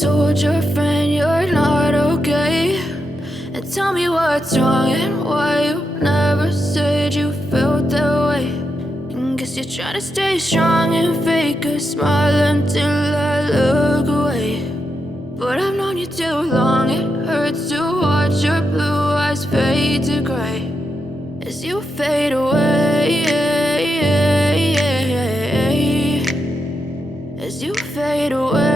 told your friend you're not okay, and tell me what's wrong and why you never said you felt that way. And guess you're trying to stay strong and fake a smile until I look away. But I've known you too long, it hurts to watch your blue eyes fade to gray as you fade away, as you fade away.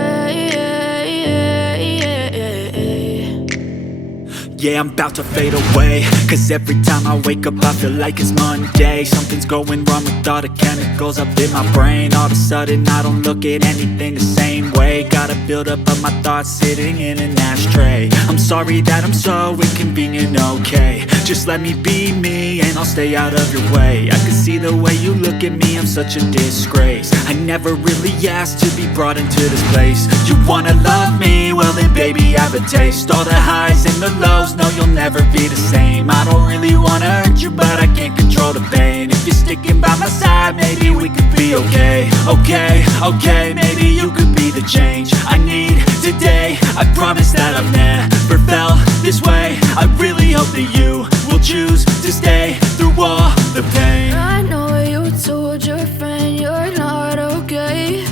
Yeah, I'm about to fade away, cause every time I wake up I feel like it's Monday. Something's going wrong with all the chemicals up in my brain. All of a sudden I don't look at anything the same way. Gotta build up of my thoughts sitting in an ashtray. I'm sorry that I'm so inconvenient, okay. Just let me be me and I'll stay out of your way. I can see the way you look at me, I'm such a disgrace. I never really asked to be brought into this place. You wanna love me? Well then baby have a taste. All the highs and the lows, no you'll never be the same. I don't really wanna hurt you but I can't control the pain. If you're sticking by my side maybe we could be okay. Okay, maybe you could be the change I need today. I promise that I've never felt this way. I really hope that you will choose to stay through all the pain. I know you told your friend you're not okay,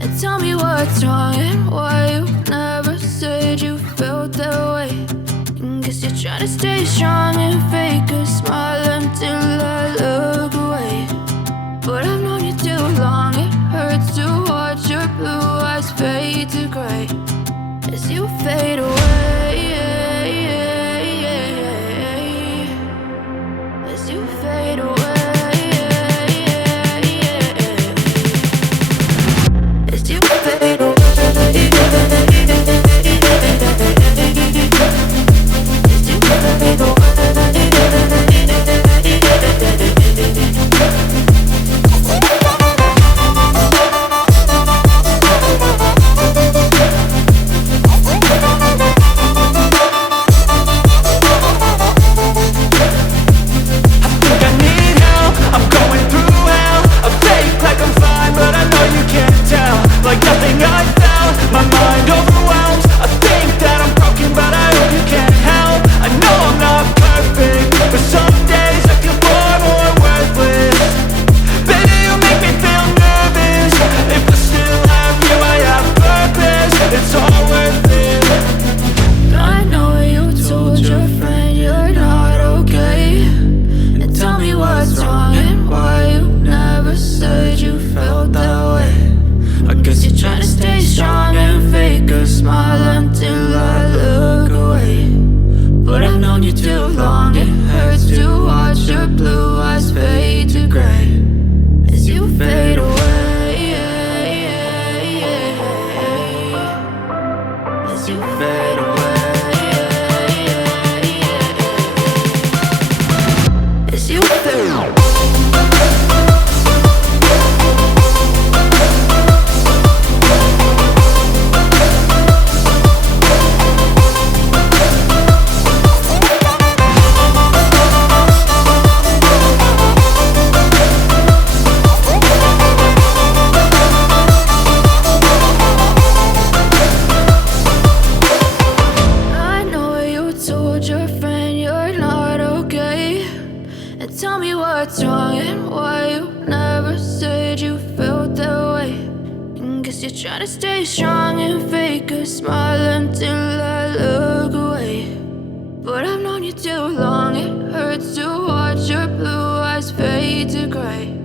and tell me what's wrong and why you never said you felt that way. And guess you're trying to stay strong and fake a smile until I look away. But I've known you too long, it hurts to watch your blue eyes fade to gray as you fade away, as you fade away, as you fade away. Like nothing I felt, my mind overwhelmed. I think that I'm broken but I hope you can't help. I know I'm not perfect, but some days I feel far more worthless. Baby, you make me feel nervous. If I still have you, I have purpose. It's all worth it. I know you told your friend you're not okay, and tell me what's wrong and why you never said you felt that way. I guess you're trying to stay strong and fake a smile until I look away. But I've known you too long, it hurts to watch your blue eyes fade to gray as you fade away, as you fade away, as you fade away. Your friend you're not okay, and tell me what's wrong and why you never said you felt that way. And guess you're trying to stay strong and fake a smile until I look away. But I've known you too long, it hurts to watch your blue eyes fade to gray